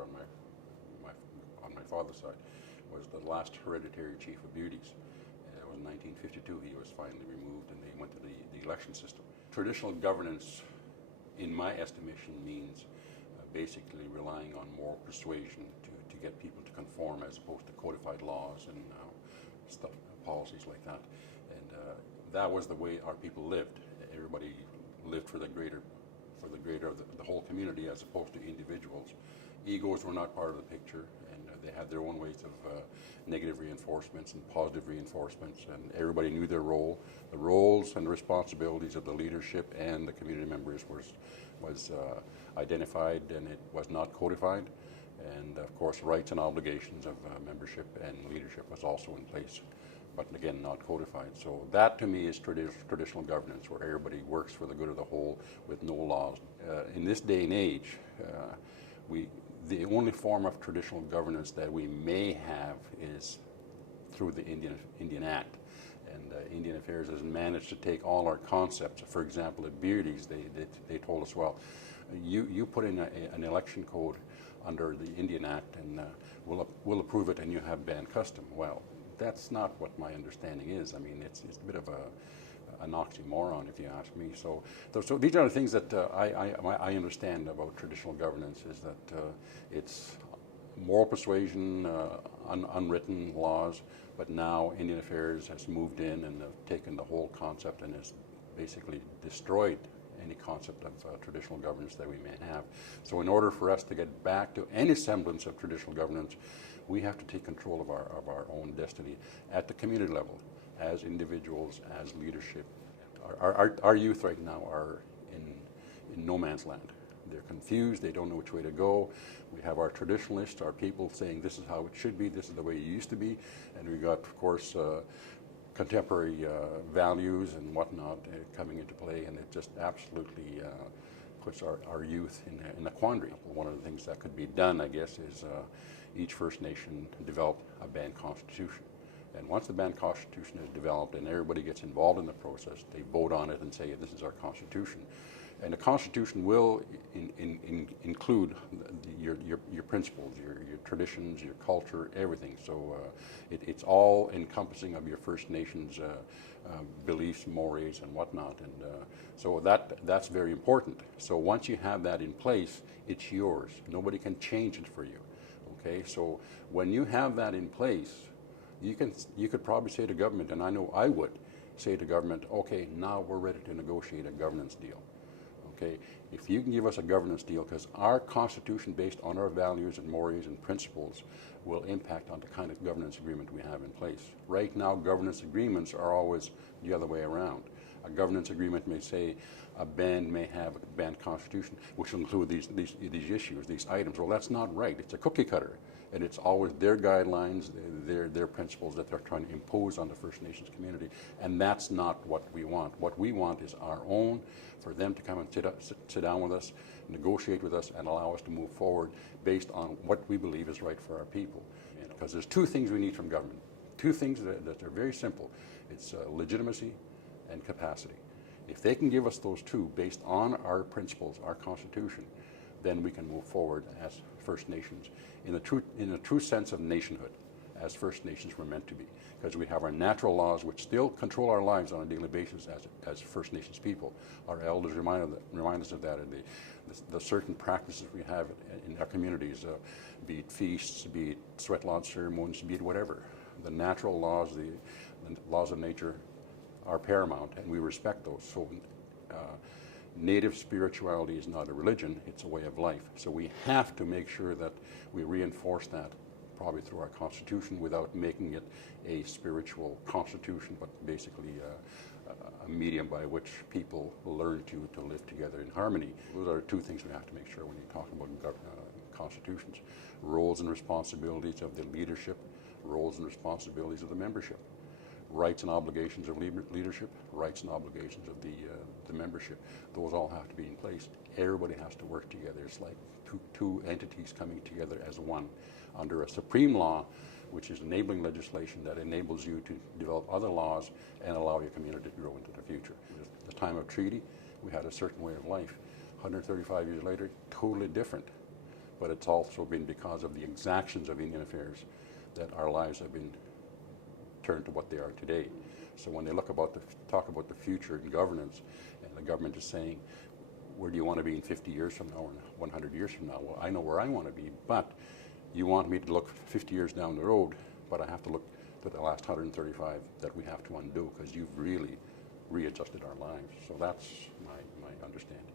on my father's side, was the last hereditary chief of Beardy's. It was in 1952. He was finally removed, and they went to the election system. Traditional governance, in my estimation, means basically relying on moral persuasion to get people to conform, as opposed to codified laws and stuff, policies like that. And that was the way our people lived. Everybody lived for the greater of the whole community, as opposed to individuals. Egos were not part of the picture, and they had their own ways of negative reinforcements and positive reinforcements, and everybody knew their role. The roles and the responsibilities of the leadership and the community members was identified, and it was not codified. And of course, rights and obligations of membership and leadership was also in place, but again, not codified. So that to me is traditional governance, where everybody works for the good of the whole with no laws. In this day and age, the only form of traditional governance that we may have is through the Indian Act. And Indian Affairs has managed to take all our concepts. For example, at Beardy's, they told us, well, you put in an election code under the Indian Act, and we'll approve it, and you have banned custom. Well, that's not what my understanding is. I mean, it's a bit of an oxymoron, if you ask me. So these are the things that I understand about traditional governance, is that it's moral persuasion, unwritten laws, but now Indian Affairs has moved in and taken the whole concept and has basically destroyed any concept of traditional governance that we may have. So in order for us to get back to any semblance of traditional governance, we have to take control of our own destiny at the community level, as individuals, as leadership. Our youth right now are in no man's land. They're confused, they don't know which way to go. We have our traditionalists, our people saying this is how it should be, this is the way it used to be, and we've got, of course, contemporary values and whatnot coming into play, and it just absolutely puts our youth in a quandary. One of the things that could be done, I guess, is each First Nation develop a band constitution. And once the band constitution is developed and everybody gets involved in the process, they vote on it and say, this is our constitution. And the constitution will include your principles, your traditions, your culture, everything. So it's all encompassing of your First Nations beliefs, mores, and whatnot. And so that's very important. So once you have that in place, it's yours. Nobody can change it for you. Okay, so when you have that in place, you could probably say to government, and I know I would say to government, okay, now we're ready to negotiate a governance deal. Okay, if you can give us a governance deal, because our constitution, based on our values and mores and principles, will impact on the kind of governance agreement we have in place. Right now, governance agreements are always the other way around. A governance agreement may say a band may have a band constitution, which will include these issues, these items. Well, that's not right. It's a cookie cutter, and it's always their guidelines, their principles that they're trying to impose on the First Nations community, and that's not what we want. What we want is our own, for them to come and sit down with us, negotiate with us, and allow us to move forward based on what we believe is right for our people. Because there's two things we need from government, two things that are very simple. It's legitimacy and capacity. If they can give us those two based on our principles, our constitution, then we can move forward as First Nations in a true sense of nationhood, as First Nations were meant to be. Because we have our natural laws which still control our lives on a daily basis as First Nations people. Our elders remind us of that, and the certain practices we have in our communities, be it feasts, be it sweat lodge ceremonies, be it whatever. The natural laws, the laws of nature are paramount, and we respect those. So Native spirituality is not a religion, it's a way of life. So we have to make sure that we reinforce that, probably through our constitution, without making it a spiritual constitution, but basically a medium by which people learn to live together in harmony. Those are two things we have to make sure when you're talking about constitutions. Roles and responsibilities of the leadership, roles and responsibilities of the membership. Rights and obligations of leadership, rights and obligations of the membership. Those all have to be in place. Everybody has to work together. It's like two entities coming together as one under a supreme law, which is enabling legislation that enables you to develop other laws and allow your community to grow into the future. At the time of treaty, we had a certain way of life. 135 years later, totally different. but it's also been because of the exactions of Indian affairs that our lives have been turned to what they are today. So when they talk about the future in governance, and the government is saying, where do you want to be in 50 years from now or 100 years from now? Well, I know where I want to be, but you want me to look 50 years down the road, but I have to look to the last 135 that we have to undo because you've really readjusted our lives. So that's my understanding.